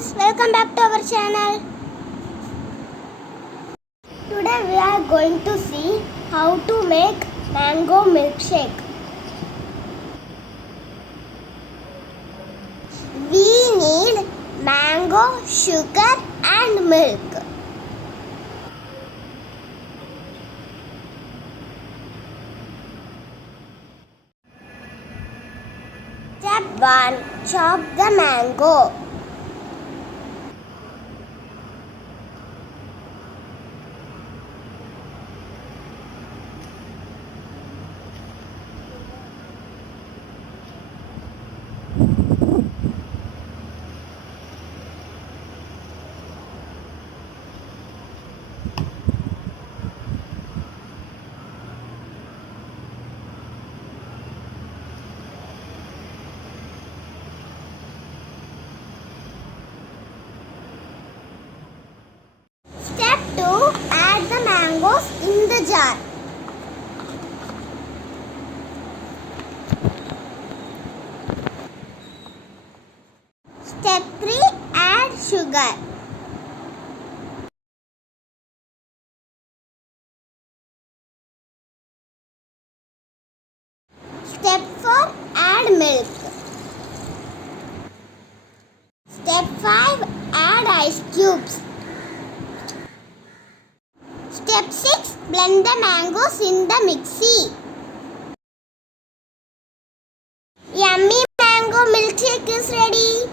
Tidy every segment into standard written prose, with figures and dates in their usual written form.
friends, welcome back to our channel. Today we are going to see how to make mango milkshake. We need mango, sugar and milk. Step 1. Chop the mango. Step 2. Add the mangoes in the jar. Step 3. Add sugar. Step 4. Add milk. Step 5. Add ice cubes. Step 6. Blend the mangoes in the mixie. Yummy mango milkshake is ready.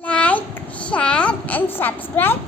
Like, share and subscribe